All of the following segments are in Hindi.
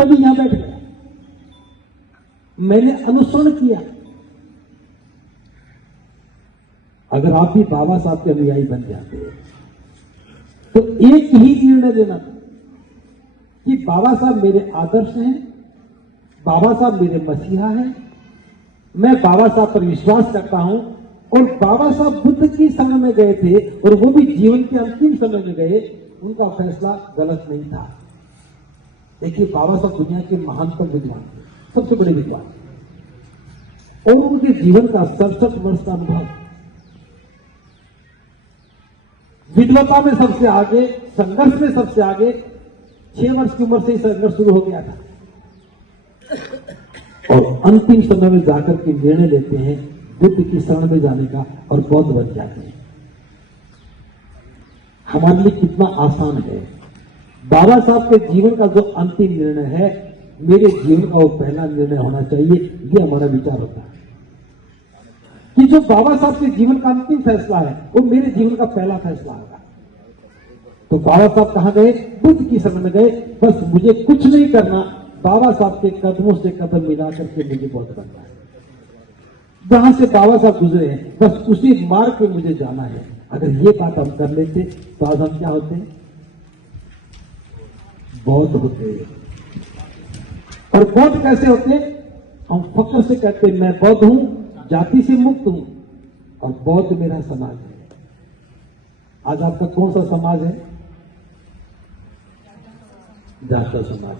अभी यहां बैठ गया, मैंने अनुसरण किया। अगर आप भी बाबा साहब के अनुयायी बन जाते हैं तो एक ही निर्णय लेना था कि बाबा साहब मेरे आदर्श हैं, बाबा साहब मेरे मसीहा हैं, मैं बाबा साहब पर विश्वास करता हूं। और बाबा साहब बुद्ध की शरण में गए थे और वो भी जीवन के अंतिम समय में गए, उनका फैसला गलत नहीं था। देखिए, बाबा साहब दुनिया के महानतम विद्वान थे, सबसे बड़े विद्वान, और उनके जीवन का 67 वर्ष का अनुभव, विद्वता में सबसे आगे, संघर्ष में सबसे आगे। 6 वर्ष की उम्र से ही संघर्ष शुरू हो गया था और अंतिम समय में जाकर के निर्णय लेते हैं बुद्ध की शरण में जाने का और बौद्ध बन जाते हैं। हमारे लिए कितना आसान है। बाबा साहब के जीवन का जो अंतिम निर्णय है, मेरे जीवन का वो पहला निर्णय होना चाहिए, ये हमारा विचार होता है कि जो बाबा साहब के जीवन का अंतिम फैसला है वो मेरे जीवन का पहला फैसला होगा। तो बाबा साहब कहां गए? बुद्ध की शरण में गए। बस मुझे कुछ नहीं करना, बाबा साहब के कदमों से कदम मिला करके मुझे बौद्ध बनना है। जहां से बाबा साहब गुजरे हैं बस उसी मार्ग पे मुझे जाना है। अगर ये बात हम कर लेते तो आज हम क्या होते? बौद्ध होते। और बौद्ध कैसे होते? हम फक्र से कहते मैं बौद्ध हूं, जाति से मुक्त हूं और बौद्ध मेरा समाज है। आज आपका कौन सा समाज है? जाता समाज।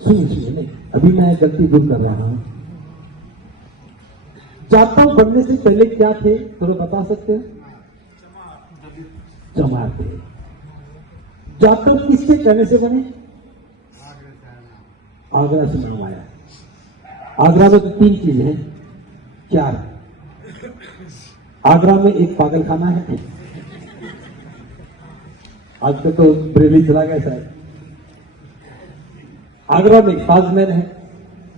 सुनिए नहीं, अभी मैं गलती दूर कर रहा हूं। जाटव बनने से पहले क्या थे, थोड़ा बता सकते हैं? जमात थे। जाटव किसके कहने से बने? आगरा से नाम आया। आगरा में तो 3 चीजें हैं, 4। आगरा में एक पागल खाना है, आजकल तो बरेली चला गया शायद। आगरा में एक ताजमहल है,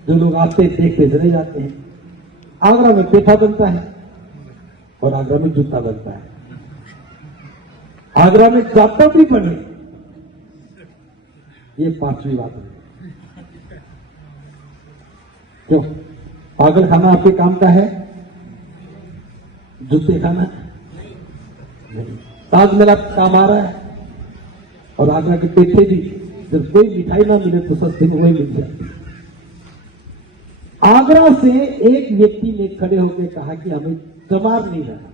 जो लोग आते देखते चले जाते हैं। आगरा में पेठा बनता है और आगरा में जूता बनता है। आगरा में जाटव भी बने, ये 5वीं बात है। क्यों? पागल खाना आपके काम का है? जूते खाना नहीं। ताजमहल आपका काम आ रहा है और आगरा के पेठे भी, जब कोई मिठाई ना मिले तो सस्ते में वही मिल जाती है। आगरा से एक व्यक्ति ने खड़े होकर कहा कि हमें चमार नहीं रहना,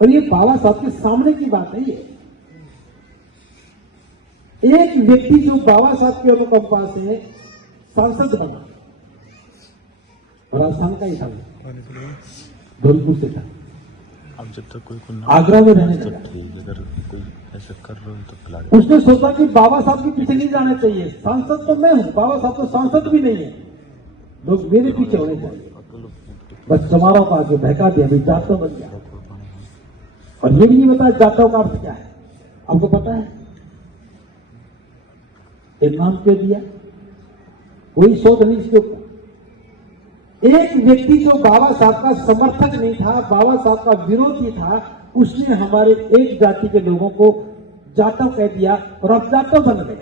और ये बाबा साहब के सामने की बात है। ये एक व्यक्ति जो बाबा साहब के अनुकंपा से सांसद बना, और राजस्थान का ही था, धौलपुर से था। अब जब तक कोई आगरा में रहने लगा। अगर कोई ऐसा कर रहे हो तो खिला। उसने सोचा कि बाबा साहब के पीछे नहीं जाना चाहिए, सांसद तो मैं हूं, बाबा साहब तो सांसद भी नहीं है, लोग मेरे पीछे होने चाहिए। बस समारोह का आगे बहका दिया, अभी जाटव बन गया। और ये भी नहीं बताया जाटव का अर्थ क्या है। आपको पता है ये नाम क्यों दिया? कोई शोध नहीं इसके ऊपर। एक व्यक्ति जो बाबा साहब का समर्थक नहीं था, बाबा साहब का विरोधी था, उसने हमारे एक जाति के लोगों को जाटव कह दिया और अब जाटव बन गए।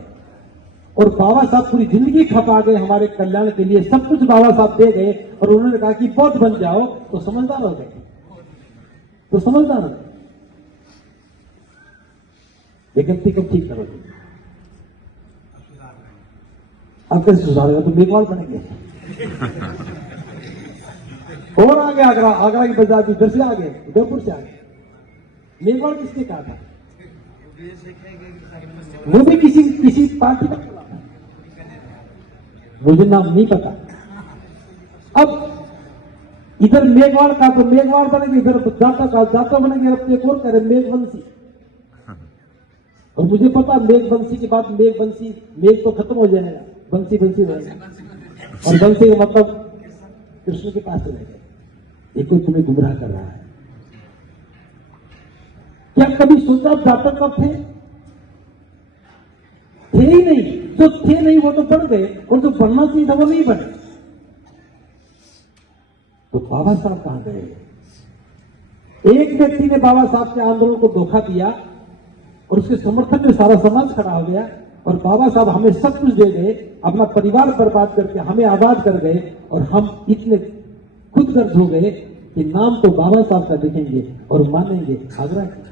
और बाबा साहब पूरी जिंदगी खपा गए हमारे कल्याण के लिए, सब कुछ बाबा साहब दे गए और उन्होंने कहा कि बौद्ध बन जाओ, तो समझदार हो गए। तो समझदार हो गए। ये गलती कब ठीक करोगे? अब कैसे सुधारेगा? तो मेघवाल बनेंगे। और आगे आगरा, आगरा की बजाय इधर से आगे, उदयपुर से आगे। मेघवाल किसने कहा था? वो भी किसी पार्टी का खिलाफ था, मुझे नाम नहीं पता। अब इधर मेघवाल का तो मेघवाल बनेंगे, इधर जाटव का जाटव बनेंगे, अब एक और करे मेघवंशी। और मुझे पता मेघवंशी के बाद मेघवंशी, मेघ तो खत्म हो जाएगा, बंसी रहेगा, और बंसी का मतलब कृष्ण के पास चले गए। ये कोई तुम्हें गुमराह कर रहा है। क्या कभी सोचा जाटव कब थे? थे ही नहीं। जो थे नहीं वो तो बढ़ गए, और जो बनना चाहिए था वो नहीं बने। तो बाबा साहब कहां गए? एक व्यक्ति ने बाबा साहब के आंदोलन को धोखा दिया और उसके समर्थन में सारा समाज खड़ा हो गया और बाबा साहब हमें सब कुछ दे गए, अपना परिवार बर्बाद करके हमें आबाद कर गए और हम इतने खुदगर्ज हो गए कि नाम तो बाबा साहब का देखेंगे और मानेंगे आगरा का।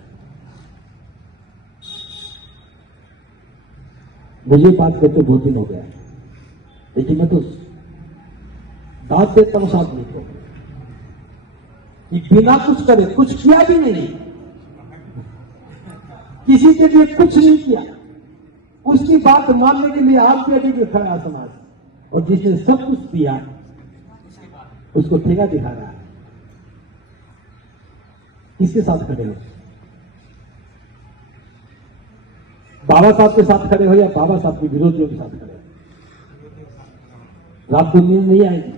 मुझे बात करते बहुत दिन हो गया, लेकिन मैं तो दाद देता हूं साथ नहीं को कि बिना कुछ करे, कुछ किया भी नहीं, किसी के लिए कुछ नहीं किया, उसकी बात मानने के लिए आपके अभी भी खड़ा समाज, और जिसने सब कुछ दिया उसको ठेका दिखा रहा है। किसके साथ खड़े हो? बाबा साहब के साथ खड़े हो या बाबा साहब के विरोधियों के साथ खड़े हो? रात को नींद नहीं आएगी,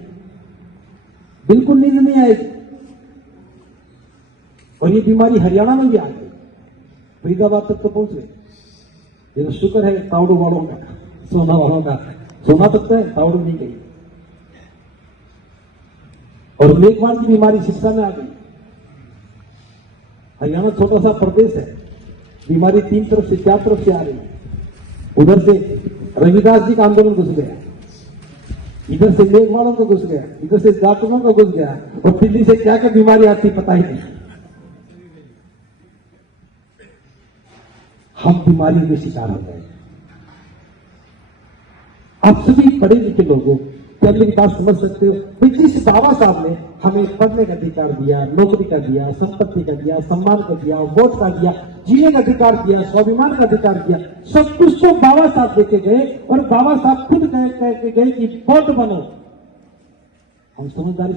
बिल्कुल नींद नहीं आएगी। और ये बीमारी हरियाणा में भी आ गई, फरीदाबाद तक तो पहुंच गई। लेकिन शुक्र है तावड़ू वालों का, सोना वालों का, सोना तक है, तावड़ू नहीं गई। और मेघवाल की बीमारी सिरसा में आ गई। हरियाणा छोटा सा प्रदेश है, बीमारी 3 तरफ से 4 तरफ से आ रही है। उधर से रविदास जी का आंदोलन घुस गया, इधर से मेघवालों को घुस गया, इधर से जाटुओं को घुस गया, और दिल्ली से क्या क्या बीमारी आती पता ही नहीं। हम बीमारियों के शिकार हो गए। आप सभी पढ़े लिखे लोगों क्या मेरी बात समझ सकते हो? जिस बाबा साहब ने हमें पढ़ने का अधिकार दिया, नौकरी का दिया, संपत्ति का दिया, सम्मान का दिया, वोट का दिया, जीने का अधिकार दिया, स्वाभिमान का अधिकार दिया, सब कुछ तो बाबा साहब देके गए। और बाबा साहब खुद कह के गए कि वोट बनो। हम समझदारी